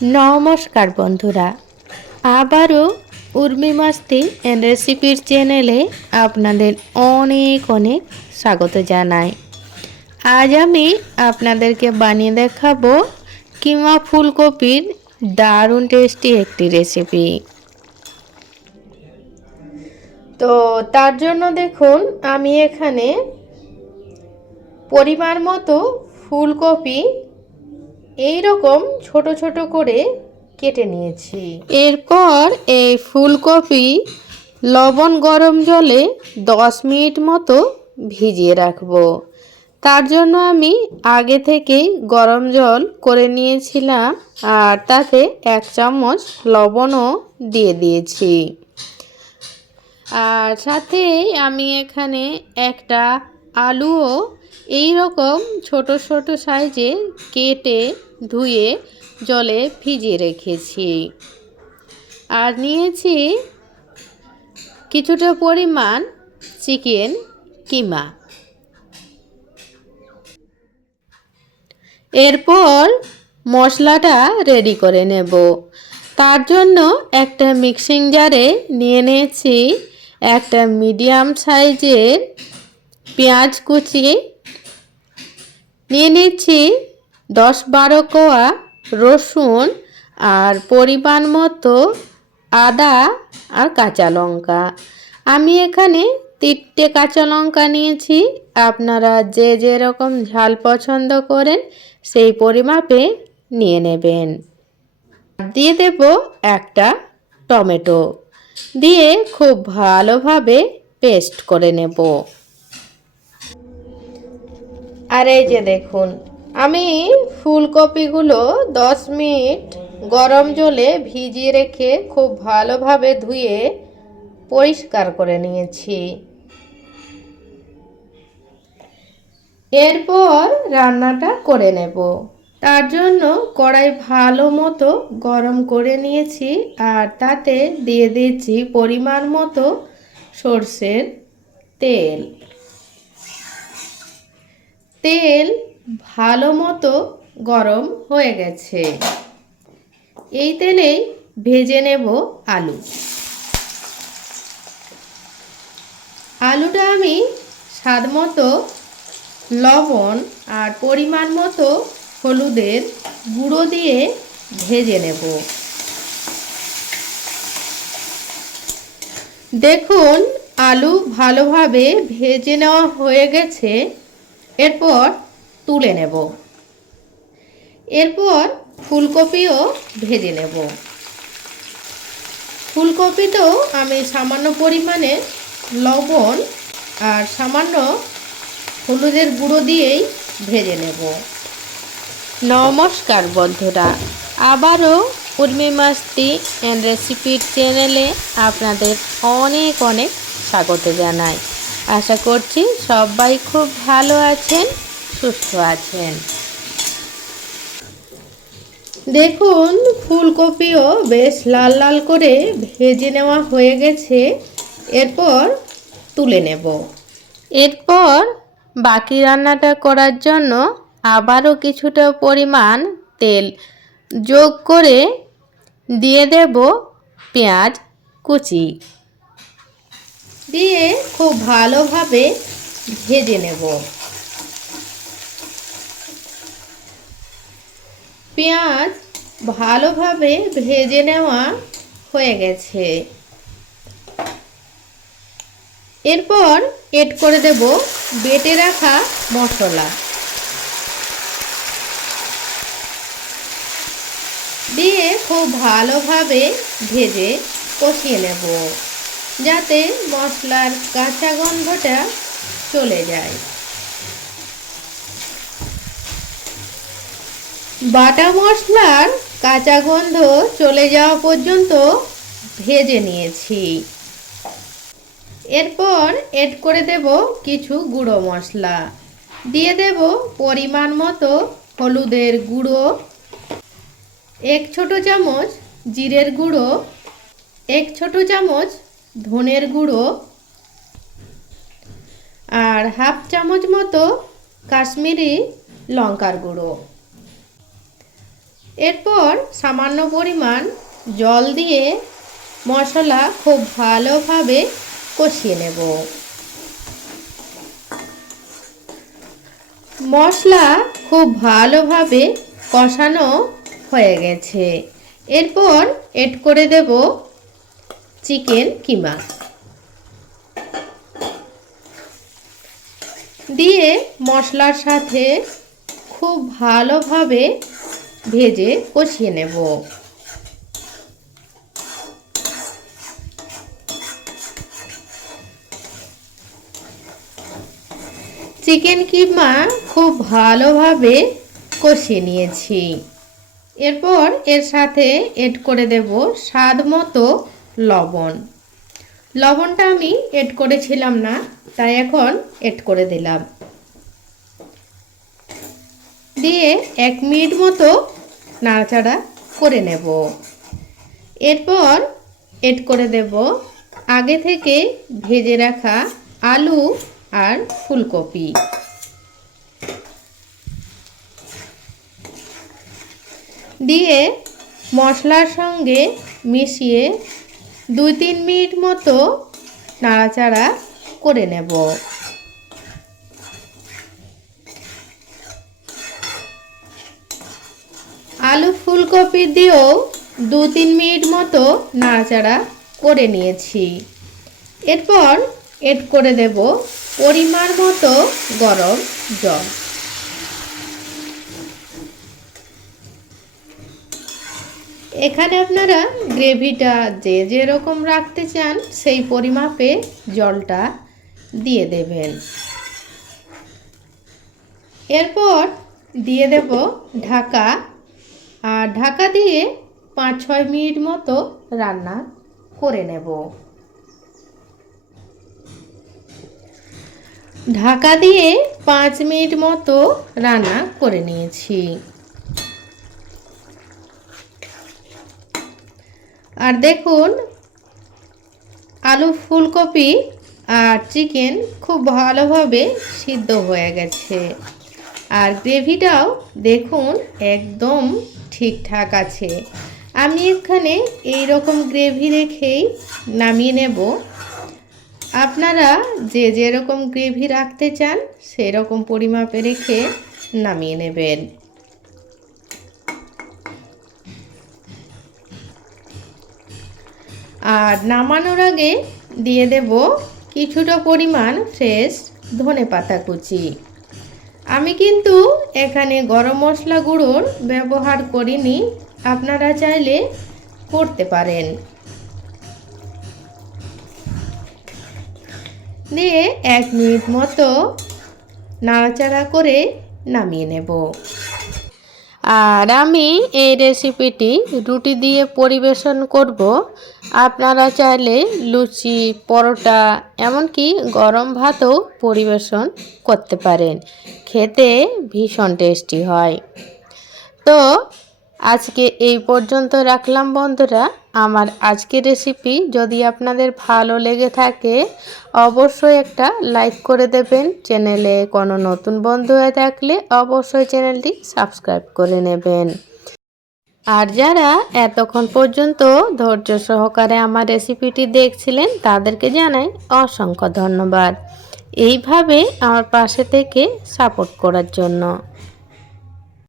নমস্কার বন্ধুরা। আবারও উর্মি মাস্তি অ্যান্ড রেসিপির চ্যানেলে আপনাদের অনেক অনেক স্বাগত জানাই। আজ আমি আপনাদেরকে বানিয়ে দেখাবো কিমা ফুলকপির দারুণ টেস্টি একটি রেসিপি তো তার জন্য দেখুন, আমি এখানে পরিমাণ মতো ফুলকপি এই রকম ছোট ছোট করে কেটে নিয়েছি। এরপর এই ফুলকপি লবণ গরম জলে দশ মিনিট মতো ভিজিয়ে রাখব। তার জন্য আমি আগে থেকেই গরম জল করে নিয়েছিলাম আর তাতে এক চামচ লবণও দিয়ে দিয়েছি। আর সাথে আমি এখানে একটা আলুও এই রকম ছোট ছোট সাইজে কেটে ধুয়ে জলে ভিজিয়ে রেখেছি। আর নিয়েছি কিছুটা পরিমাণ চিকেন কিমা। এরপর মশলাটা রেডি করে নেব। তার জন্য একটা মিক্সিং জারে নিয়ে নিয়েছি একটা মিডিয়াম সাইজের পেঁয়াজ কুচি নিয়ে নিচ্ছি দশ বারো কোয়া রসুন আর পরিমাণ মতো আদা আর কাঁচা লঙ্কা। আমি এখানে তিনটে কাঁচা লঙ্কা নিয়েছি। আপনারা যে যেরকম ঝাল পছন্দ করেন, সেই পরিমাপে নিয়ে নেবেন। দিয়ে দেব একটা টমেটো। দিয়ে খুব ভালোভাবে পেস্ট করে নেব। আর এই যে দেখুন, আমি ফুলকপিগুলো দশ মিনিট গরম জলে ভিজিয়ে রেখে খুব ভালোভাবে ধুয়ে পরিষ্কার করে নিয়েছি। এরপর রান্নাটা করে নেব। তার জন্য কড়াই ভালো মতো গরম করে নিয়েছি আর তাতে দিয়ে দিয়েছি পরিমাণ মতো সর্ষের তেল। তেল ভালো মতো গরম হয়ে গেছে। এই তেলেই ভেজে নেব আলু। আলুটা আমি স্বাদ মতো, লবণ আর পরিমাণ মতো হলুদের গুঁড়ো দিয়ে ভেজে নেব। দেখুন, আলু ভালোভাবে ভেজে নেওয়া হয়ে গেছে। এরপর তুলে নেব। এরপর ফুলকপিও ভেজে নেব। ফুলকপিতেও আমি সামান্য পরিমাণে লবণ আর সামান্য হলুদের গুঁড়ো দিয়েই ভেজে নেব। নমস্কার বন্ধুরা, আবারও উর্মি মাস্তি অ্যান্ড রেসিপির চ্যানেলে আপনাদের অনেক অনেক স্বাগত জানাই। আশা করছি সবাই খুব ভালো আছেন, সুস্থ আছেন। দেখুন, ফুলকপিও বেশ লাল লাল করে ভেজে নেওয়া হয়ে গেছে। এরপর তুলে নেব। এরপর বাকি রান্নাটা করার জন্য আবারও কিছুটা পরিমাণ তেল যোগ করে দিয়ে দেব পেঁয়াজ কুচি। দিয়ে খুব ভালোভাবে ভেজে নেব। পেঁয়াজ ভালোভাবে ভেজে নেওয়া হয়ে গেছে। এরপর এড করে দেব বেটে রাখা মশলা। দিয়ে খুব ভালোভাবে ভেজে কষিয়ে নেব। যাতে মশলার কাঁচা গন্ধটা চলে যায়। বাটা মশলার কাঁচা গন্ধ চলে যাওয়া পর্যন্ত ভেজে নিয়েছি। এরপর এড করে দেব কিছু গুঁড়ো মশলা। দিয়ে দেব পরিমাণ মতো হলুদের গুঁড়ো, এক ছোট চামচ জিরের গুঁড়ো, এক ছোট চামচ ধনের গুঁড়ো আর হাফ চামচ মতো কাশ্মীরি লঙ্কার গুঁড়ো। এরপর সামান্য পরিমাণ জল দিয়ে মশলা খুব ভালোভাবে কষিয়ে নেব। মশলা খুব ভালোভাবে কষানো হয়ে গেছে। এরপর এড করে দেব চিকেন কিমা। দিয়ে মশলার সাথে খুব ভালোভাবে ভেজে কষিয়ে নেব। চিকেন কিমা খুব ভালোভাবে কষিয়ে নিয়েছি। এরপর এর সাথে এড করে দেব স্বাদ মতো লবণ। লবণটা আমি এড করেছিলাম না, তাই এখন এড করে দিলাম। দিয়ে এক মিনিট মতো নাড়াচাড়া করে নেব। এরপর এড করে দেব আগে থেকে ভেজে রাখা আলু আর ফুলকপি। দিয়ে মশলার সঙ্গে মিশিয়ে দুই তিন মিনিট মতো নাড়াচাড়া করে নেব। আলু ফুলকপি দিয়েও দু তিন মিনিট মতো নাড়াচাড়া করে নিয়েছি। এরপর এড করে দেব পরিমাণ মতো গরম জল। এখানে আপনারা গ্রেভিটা যে যেরকম রাখতে চান, সেই পরিমাপে জলটা দিয়ে দেবেন। এরপর দিয়ে দেব ঢাকা। আর ঢাকা দিয়ে পাঁচ ছয় মিনিট মতো রান্না করে নেব। ঢাকা দিয়ে পাঁচ মিনিট মতো রান্না করে নিয়েছি। আর দেখুন, আলু ফুলকপি আর চিকেন খুব ভালোভাবে সিদ্ধ হয়ে গেছে। আর গ্রেভিটাও দেখুন একদম ঠিকঠাক আছে। আমি এখানে এই রকম গ্রেভি রেখেই নামিয়ে নেব। আপনারা যে যেরকম গ্রেভি রাখতে চান, সেরকম পরিমাপে রেখে নামিয়ে নেবেন। আর নামানোর আগে দিয়ে দেব কিছুটা পরিমাণ ফ্রেশ ধনে পাতা কুচি। আমি কিন্তু এখানে গরম মশলা গুঁড়োর ব্যবহার করিনি, আপনারা চাইলে করতে পারেন। দিয়ে এক মিনিট মতো নাড়াচাড়া করে নামিয়ে নেব। আর আমি এই রেসিপিটি রুটি দিয়ে পরিবেশন করব। আপনারা চাইলে লুচি, পরোটা, এমনকি গরম ভাতও পরিবেশন করতে পারেন। খেতে ভীষণ টেস্টি হয়। তো আজকে এই পর্যন্ত রাখলাম বন্ধুরা। আমার আজকের রেসিপি যদি আপনাদের ভালো লেগে থাকে, অবশ্যই একটা লাইক করে দেবেন। চ্যানেলে কোনো নতুন বন্ধু হয়ে থাকলে অবশ্যই চ্যানেলটি সাবস্ক্রাইব করে নেবেন। আর যারা এতক্ষণ পর্যন্ত ধৈর্য সহকারে আমার রেসিপিটি দেখছিলেন, তাদেরকে জানাই অসংখ্য ধন্যবাদ। এইভাবে আমার পাশে থেকে সাপোর্ট করার জন্য।